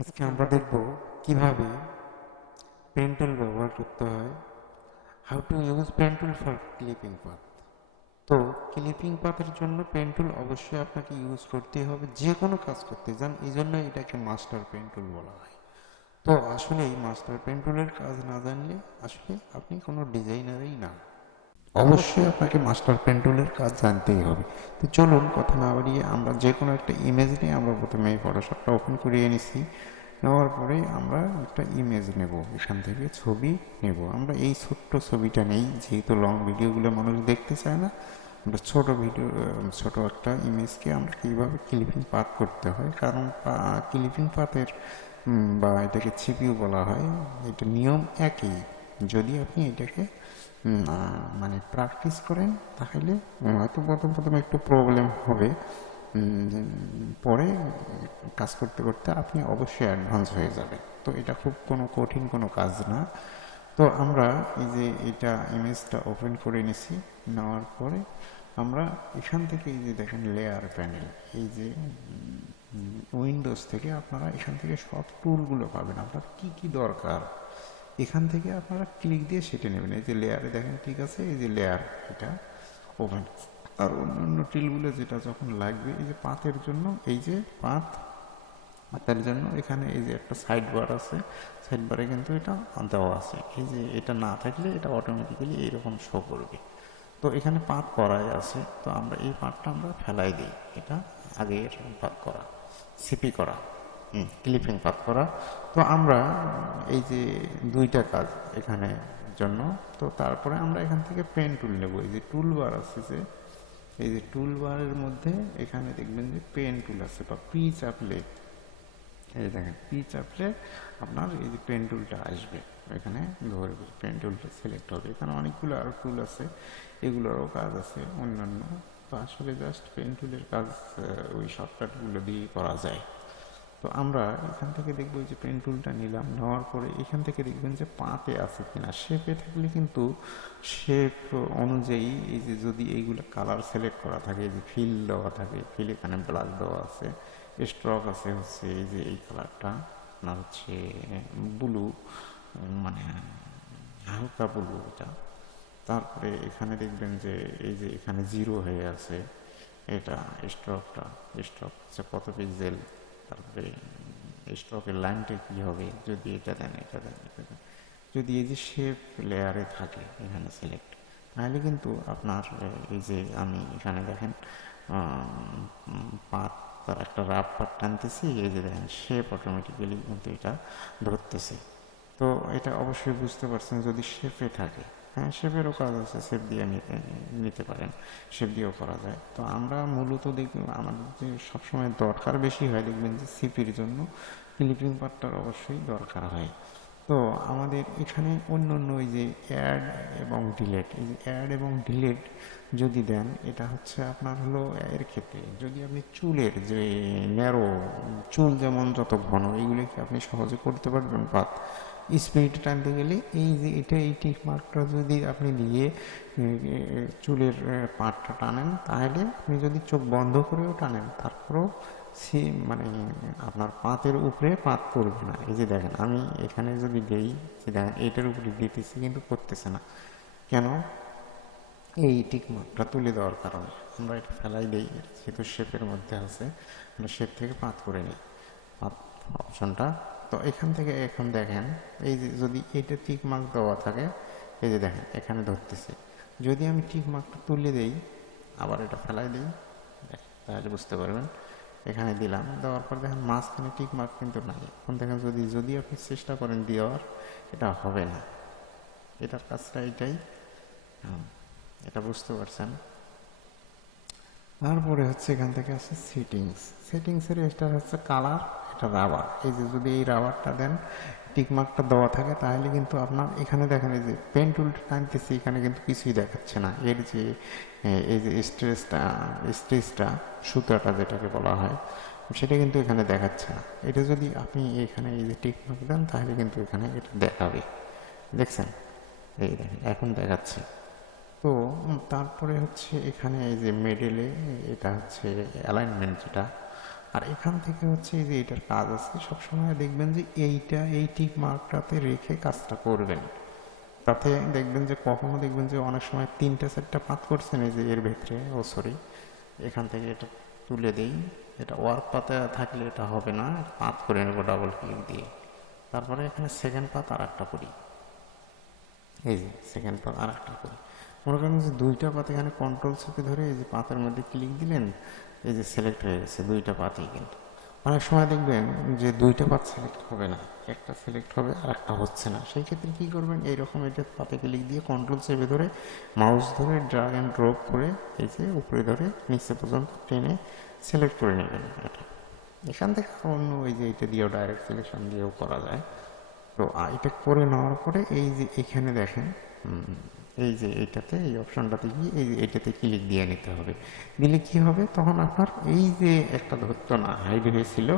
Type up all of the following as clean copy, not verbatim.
আজকে আমরা দেখব কিভাবে পেন টুল ব্যবহার করতে হয়। How to use pen tool for clipping path. তো ক্লিপিং পাথের জন্য পেন টুল অবশ্যই আপনাকে ইউজ করতে হবে, যে কোনো কাজ করতে যান, এই জন্য এটাকে মাস্টার পেন টুল বলা হয়। তো আসলে এই মাস্টার পেন টুলের কাজ না জানলে আসলে আপনি কোনো ডিজাইনারই না। অবশ্যই আপনাকে মাস্টার পেন টুলের কাজ জানতেই হবে। তো চলুন কথা না বাড়িয়ে আমরা যে কোনো একটা ইমেজ নিয়ে আমরা প্রথমে এই ফটোশপটা ওপেন করিয়ে নিছি। নেওয়ার পরে আমরা একটা ইমেজ নেব, এখান থেকে ছবি নেব। আমরা এই ছোট্ট ছবিটা নেই, যেহেতু লং ভিডিওগুলো মানুষ দেখতে চায় না। আমরা ছোট ভিডিও, ছোট একটা ইমেজকে আমরা কীভাবে ক্লিপিং পাথ করতে হয়, কারণ ক্লিপিং পাথের বা এটাকে ছিপিও বলা হয়, এটা নিয়ম একই। যদি আপনি এটাকে মানে প্র্যাকটিস করেন তাহলে হয়তো প্রথম প্রথম একটু প্রবলেম হবে, পরে কাজ করতে করতে আপনি অবশ্যই অ্যাডভান্স হয়ে যাবে। তো এটা খুব কোনো কঠিন কোনো কাজ না। তো আমরা এই যে এটা ইমেজটা ওপেন করে নিছি, নেওয়ার পরে আমরা এখান থেকে এই যে দেখেন লেয়ার প্যানেল, এই যে উইন্ডোজ থেকে আপনারা এখান থেকে সব টুলগুলো পাবেন। আপনার কি কি দরকার এখান থেকে আপনারা ক্লিক দিয়ে সেটে নেবেন। এই যে লেয়ারে দেখেন ঠিক আছে, এই যে লেয়ার এটা ওপেন। আর অন্যান্য টুলগুলো যেটা যখন লাগবে, এই যে পাতের জন্য, এই যে পাতের জন্য এখানে এই যে একটা সাইড বার আছে, সাইড বারে কিন্তু এটা দেওয়া আছে। এই যে এটা না থাকলে এটা অটোমেটিক্যালি এইরকম শো করবে। তো এখানে পাত করাই আছে, তো আমরা এই পাতটা আমরা ফেলাই দিই। এটা আগের পাত করা, সিপি করা, ক্লিপিং পাত করা। তো আমরা এই যে দুইটা কাজ এখানে জন্য, তো তারপরে আমরা এখান থেকে পেন টুল নেব। এই যে টুল বার আছে, যে এই যে টুল বারের মধ্যে এখানে দেখবেন যে পেন টুল আছে, বা পি চাপলে, এই দেখেন পি চাপলে আপনার এই যে পেন টুলটা আসবে, এখানে ধরবে, পেন টুলটা সিলেক্ট হবে। এখানে অনেকগুলো আরও টুল আছে, এগুলোরও কাজ আছে অন্যান্য। তো আসলে জাস্ট পেন টুলের কাজ ওই শর্টকাটগুলো দিয়েই করা যায়। তো আমরা এখান থেকে দেখবো যে পেন টুলটা নিলাম, নেওয়ার পরে এখান থেকে দেখবেন যে পাতে আছে কিনা। শেপে থাকলে কিন্তু শেপ অনুযায়ী এই যে যদি এইগুলো কালার সিলেক্ট করা থাকে, এই যে ফিল দেওয়া থাকে, ফিল এখানে ব্ল্যাক দেওয়া আছে, স্ট্রোক আছে হচ্ছে এই যে এই কালারটা আপনার হচ্ছে ব্লু, মানে হালকা ব্লু এটা। তারপরে এখানে দেখবেন যে এই যে এখানে জিরো হয়ে আছে, এটা স্ট্রোকটা, স্ট্রোক হচ্ছে কত পিক্সেল। তারপরে স্ট্রোকের লাইনটা কী হবে, যদি এটা দেন, এটা দেন, এটা দেন। যদি এই যে শেপ লেয়ারে থাকে এখানে সিলেক্ট, তাহলে কিন্তু আপনার এই যে আমি এখানে দেখেন পাত, তার একটা রাফ পাত টানতেছি, এই যে দেখেন শেপ অটোমেটিক্যালি কিন্তু এটা ধরতেছে। তো এটা অবশ্যই বুঝতে পারছেন যদি শেপে থাকে। হ্যাঁ, শেপেরও কাজ আছে, শেপ দিয়ে নিতে পারেন, শেপ দিয়েও করা যায়। তো আমরা মূলত দেখব আমাদের যে সবসময় দরকার বেশি হয়, দেখবেন যে সিপির জন্য ক্লিপিং পার্টটার অবশ্যই দরকার হয়। তো আমাদের এখানে অন্য অন্য ওই যে অ্যাড এবং ডিলেট, এই যে অ্যাড এবং ডিলেট যদি দেন, এটা হচ্ছে আপনার হলো এর ক্ষেত্রে যদি আপনি চুলের যে ন্যারো চুল যেমন যত ঘন, এইগুলো কি আপনি সহজে করতে পারবেন। পাত স্পিড টানতে গেলে এই যে এটা এই টিক মার্কটা যদি আপনি দিয়ে চুলের পাটটা টানেন, তাহলে আপনি যদি চোখ বন্ধ করেও টানেন, তারপরেও সে মানে আপনার পাতের উপরে পাত করবে না। এই যে দেখেন আমি এখানে যদি দেই, যে দেখেন এইটার উপরে দিতেছি কিন্তু করতেছে না কেন, এই টিক মার্কটা তুলে দেওয়ার কারণে। আমরা এটা ফেলাই দিই, যেহেতু শেপের মধ্যে আছে, আমরা শেপ থেকে পাত করে নিই, পাত অপশনটা। তো এখান থেকে এখন দেখেন এই যে যদি এটা টিক মার্ক দেওয়া থাকে, এই যে দেখেন এখানে ধরতেছে। যদি আমি টিক মার্কটা তুলে দেই, আবার এটা ফেলাই দিই, তাহলে বুঝতে পারবেন। এখানে দিলাম, দেওয়ার পর দেখেন মাঝখানে টিক মার্ক কিন্তু নাই। এখন দেখেন যদি আপনি চেষ্টা করেন দেওয়ার, এটা হবে না। এটার কাজটা এটাই, এটা বুঝতে পারছেন। তারপরে হচ্ছে এখান থেকে আছে সেটিংসের এটা হচ্ছে কালার, এটা রাবার। এই যে যদি এই রাবারটা দেন, টিকমার্কটা দেওয়া থাকে, তাহলে কিন্তু আপনার এখানে দেখেন এই যে পেন টুলটা টানতেছি, এখানে কিন্তু কিছুই দেখাচ্ছে না। এর যে এই যে স্ট্রেসটা সুতাটা যেটাকে বলা হয়, সেটা কিন্তু এখানে দেখাচ্ছে না। এটা যদি আপনি এখানে এই যে টিকমার্ক দেন, তাহলে কিন্তু এখানে এটা দেখাবে। দেখছেন, এই দেখেন এখন দেখাচ্ছে। তো তারপরে হচ্ছে এখানে এই যে মিডলে, এটা হচ্ছে অ্যালাইনমেন্ট, যেটা আর এখান থেকে হচ্ছে এই যে এটার কাজ আছে, সবসময় দেখবেন যে এই টিক মার্কটাতে রেখে কাজটা করবেন। তাতে দেখবেন যে কখনো দেখবেন যে অনেক সময় 3টা 4টা পাত করছেন এই যে এর ভেতরে, সরি, এখান থেকে এটা তুলে দেই। এটা ওয়ার্ক পাতে থাকলে এটা হবে না, পাত করে নেবো ডাবল ক্লিক দিয়ে। তারপরে এখানে সেকেন্ড পাত আর একটা করি, এই যে সেকেন্ড পাত আর একটা করি। মনে করেন যে 2টা পাত এখানে কন্ট্রোল চেপে ধরে এই যে পাতের মধ্যে ক্লিক দিলেন, এই যে সিলেক্ট হয়ে গেছে 2টা পাতই। কিন্তু অনেক সময় দেখবেন যে 2টা পাত সিলেক্ট হবে না, একটা সিলেক্ট হবে আর একটা হচ্ছে না। সেই ক্ষেত্রে কী করবেন, এইরকম এটা পাতে ক্লিক দিয়ে কন্ট্রোল চেপে ধরে মাউস ধরে ড্র্যাগ অ্যান্ড ড্রপ করে এই যে উপরে ধরে নিচে পর্যন্ত টেনে সিলেক্ট করে নেবেন। এটা এখান থেকে অন্য ওই যে এটা দিয়েও ডাইরেক্ট সিলেকশন দিয়েও করা যায়। তো এটা করে নেওয়ার পরে এই যে এখানে দেখেন, এই যে এইটাতে এই অপশনটাতে গিয়ে এই যে এইটাতে ক্লিক দিয়ে নিতে হবে। দিলে কি হবে, তখন আপনার এই যে একটা ধরতো না হাইড হয়েছিল,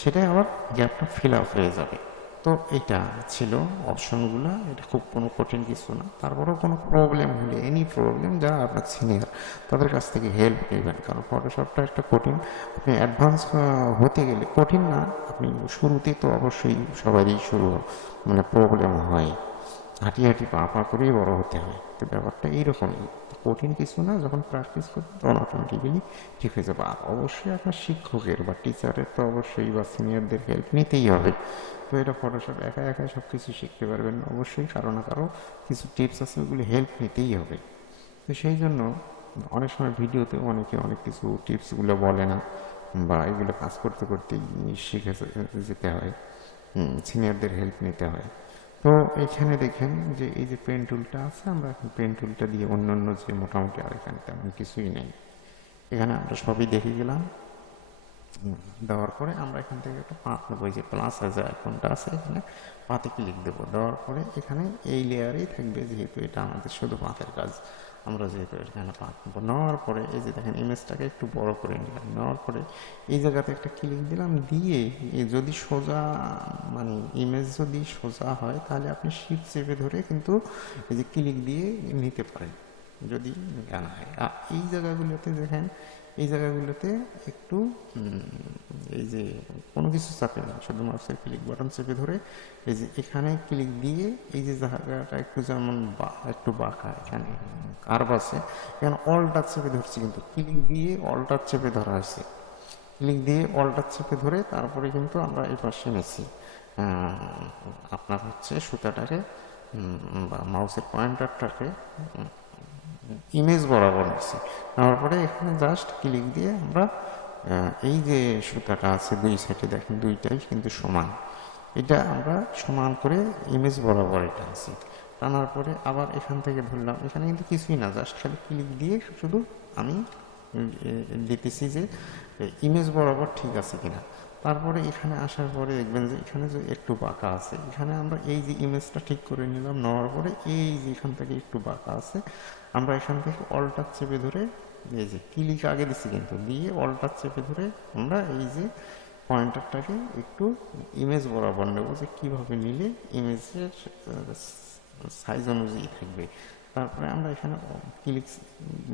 সেটাই আবার গ্যাপটা ফিল আপ হয়ে যাবে। তো এটা ছিল অপশনগুলো, এটা খুব কোনো কঠিন কিছু না। তারপরেও কোনো প্রবলেম হলে, এনি প্রবলেম, যারা আপনার সিনিয়র তাদের কাছ থেকে হেল্প নেবেন, কারণ ফটোশপটা একটা কঠিন, আপনি অ্যাডভান্স হতে গেলে কঠিন না, আপনি শুরুতে তো অবশ্যই সবারই শুরু মানে প্রবলেম হয়, হাঁটি হাঁটি পা পা করেই বড় হতে হয়। তো ব্যাপারটা এইরকমই, কঠিন কিছু না, যখন প্র্যাকটিস করবেন তখন অটোমেটিক্যালি ঠিক হয়ে যাবে। আর অবশ্যই আপনার শিক্ষকের বা টিচারের তো অবশ্যই বা সিনিয়রদের হেল্প নিতেই হবে। তো এটা ফটোশপ একা একা সব কিছু শিখতে পারবেন অবশ্যই, কারো না কারো কিছু টিপস আছে, ওগুলি হেল্প নিতেই হবে। তো সেই জন্য অনেক সময় ভিডিওতে অনেকে অনেক কিছু টিপসগুলো বলে না, বা এগুলো কাজ করতে করতেই শিখে যেতে হয়, সিনিয়রদের হেল্প নিতে হয়। তো এখানে দেখেন যে এই যে পেন টুলটা আছে, আমরা এখন পেন টুলটা দিয়ে অন্য যে মোটামুটি আর এখানে তেমন কিছুই নেই, এখানে আমরা সবই দেখে গেলাম। দেওয়ার পরে আমরা এখান থেকে একটা পাত নেবো, এই যে প্লাস আছে আইকনটা আছে, এখানে পাতে ক্লিক দেবো। দেওয়ার পরে এখানে এই লেয়ারেই থাকবে, যেহেতু এটা আমাদের শুধু পাতের কাজ, আমরা যেহেতু এখানে পাত নেবো। নেওয়ার পরে এই যে দেখেন ইমেজটাকে একটু বড় করে নিলাম। নেওয়ার পরে এই জায়গাতে একটা ক্লিক দিলাম, দিয়ে যদি সোজা মানে ইমেজ যদি সোজা হয় তাহলে আপনি শিফট চেপে ধরে কিন্তু এই যে ক্লিক দিয়ে নিতে পারেন, যদি গান হয়। আর এই জায়গাগুলোতে দেখেন, এই জায়গাগুলোতে একটু এই যে কোনো কিছু চাপে না, শুধু মাউসের ক্লিক বাটন চেপে ধরে এই যে এখানে ক্লিক দিয়ে এই যে জায়গাটা একটু যেমন একটু বাঁকা, এখানে কার্ভ আছে, এখানে অল্টার চেপে ধরছি, কিন্তু ক্লিক দিয়ে অল্টার চেপে ধরা হয়েছে। ক্লিক দিয়ে অল্টার চেপে ধরে তারপরে কিন্তু আমরা এই পাশে নিচ্ছি আপনার হচ্ছে সুতাটাকে বা মাউসের পয়েন্টারটাকে ইমেজ বরাবর নিচ্ছি। নেওয়ার পরে এখানে জাস্ট ক্লিক দিয়ে আমরা এই যে সুতাটা আছে দুই সাইডে দেখেন, দুইটাই কিন্তু সমান, এটা আমরা সমান করে ইমেজ বরাবর এটা আনছি। টানার পরে আবার এখান থেকে ধরলাম, এখানে কিন্তু কিছুই না, জাস্ট খালি ক্লিক দিয়ে শুধু আমি দিতেছি যে ইমেজ বরাবর ঠিক আছে কিনা। তারপরে এখানে আসার পরে দেখবেন যে এখানে যে একটু বাঁকা আছে, এখানে আমরা এই যে ইমেজটা ঠিক করে নিলাম। নেওয়ার পরে এই যে এখান থেকে একটু বাঁকা আছে, আমরা এখান থেকে অল্টার চেপে ধরে এই যে ক্লিক আগে দিচ্ছি কিন্তু, দিয়ে অল্টার চেপে ধরে আমরা এই যে পয়েন্টারটাকে একটু ইমেজ বরাবর নেব, যে কীভাবে নিলে ইমেজের সাইজ অনুযায়ী থাকবে। তারপরে আমরা এখানে ক্লিক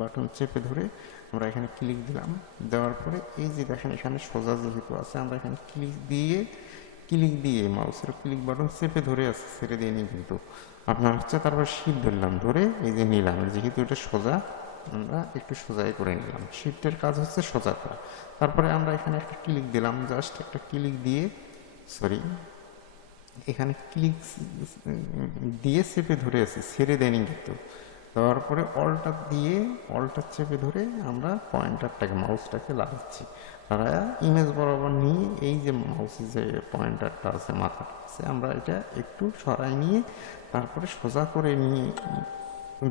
বাটন চেপে ধরে আমরা এখানে ক্লিক দিলাম। দেওয়ার পরে এই যে দেখেন এখানে সোজা যেহেতু আছে, আমরা এখানে ক্লিক দিয়ে মাউসের ক্লিক বাটন চেপে ধরে আছে, ছেড়ে দিয়ে নিই কিন্তু আপনার হচ্ছে। তারপর শিফট ধরলাম, ধরে এই যে নিলাম, যেহেতু এটা সোজা আমরা একটু সোজাই করে নিলাম। শিফটের কাজ হচ্ছে সোজা করা। তারপরে আমরা এখানে একটা ক্লিক দিলাম, জাস্ট একটা ক্লিক দিয়ে এখানে ক্লিক দিয়ে চেপে ধরে আছি, ছেড়ে দেয়নি কিন্তু। দেওয়ার পরে অল্টার চেপে ধরে আমরা পয়েন্টারটাকে মাউসটাকে লাগাচ্ছি, লাগায়া ইমেজ বরাবর নিয়ে এই যে মাউসের যে পয়েন্টারটা আছে, মাথাটা আছে, আমরা এটা একটু সরাই নিয়ে তারপরে সোজা করে নিয়ে,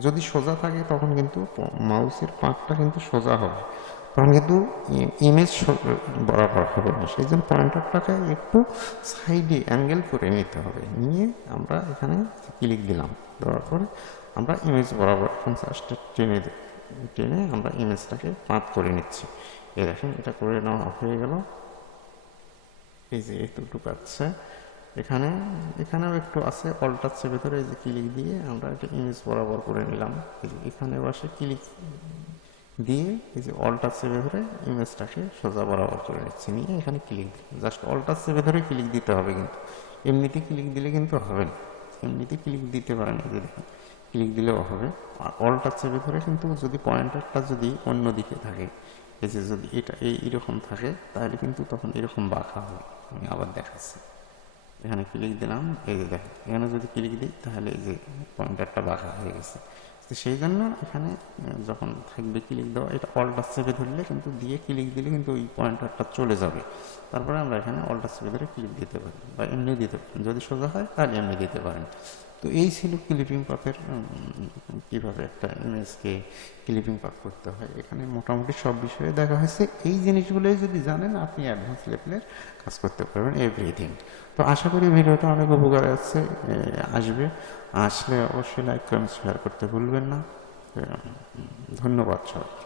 যদি সোজা থাকে তখন কিন্তু মাউসের পাকটা কিন্তু সোজা হবে, তখন কিন্তু ইমেজ বরাবর হবে না। সেই জন্য পয়েন্টারটাকে একটু সাইডে অ্যাঙ্গেল করে নিতে হবে। নিয়ে আমরা এখানে ক্লিক দিলাম, দেওয়ার পরে আমরা ইমেজ বরাবর এখন জাস্ট টেনে আমরা ইমেজটাকে পাত করে নিচ্ছি। এ দেখেন এটা করে নেওয়া হয়ে গেল। এই যে এতটুকু আছে, এখানেও একটু আছে, অল্টার চেপে ধরে এই যে ক্লিক দিয়ে আমরা এটা ইমেজ বরাবর করে নিলাম। এই যে এখানে বসে দিয়ে এই যে অল্টার চেপে ধরে ইমেজটাকে সোজা বরাবর করে নিচ্ছি, নিয়ে এখানে ক্লিক জাস্ট অল্টার চেপে ধরে ক্লিক দিতে হবে, কিন্তু এমনিতে ক্লিক দিলে কিন্তু হবে না, এমনিতে ক্লিক দিতে পারেন এই যে দেখুন ক্লিক দিলেও হবে। আর অল্টার চেপে ধরে কিন্তু যদি পয়েন্টারটা যদি অন্য দিকে থাকে, এই যে যদি এটা এইরকম থাকে তাহলে কিন্তু তখন এরকম বাঁকা হবে। আমি আবার দেখাচ্ছি, এখানে ক্লিক দিলাম, এই যে দেখেন এখানে যদি ক্লিক দিই তাহলে এই যে পয়েন্টারটা বাঁকা হয়ে গেছে। তো সেই জন্য এখানে যখন থাকবে ক্লিক দেওয়া, এটা অল্টার চেপে ধরলে কিন্তু দিয়ে ক্লিক দিলে কিন্তু ওই পয়েন্টারটা চলে যাবে। তারপরে আমরা এখানে অল্টার চেপে ধরে ক্লিক দিতে পারি বা এমনি দিতে পারেন, যদি সোজা হয় তাহলে এমনি দিতে পারেন। তো এই ছিল ক্লিপিং পাথের কীভাবে একটা ইমেজকে ক্লিপিং পাথ করতে হয়। এখানে মোটামুটি সব বিষয়ে দেখা হয়েছে। এই জিনিসগুলোই যদি জানেন আপনি অ্যাডভান্স লেভেলের কাজ করতে পারবেন এভরিথিং। তো আশা করি ভিডিওটা অনেক উপকার আসবে। আসলে অবশ্যই লাইক কমেন্ট শেয়ার করতে ভুলবেন না। ধন্যবাদ সবাইকে।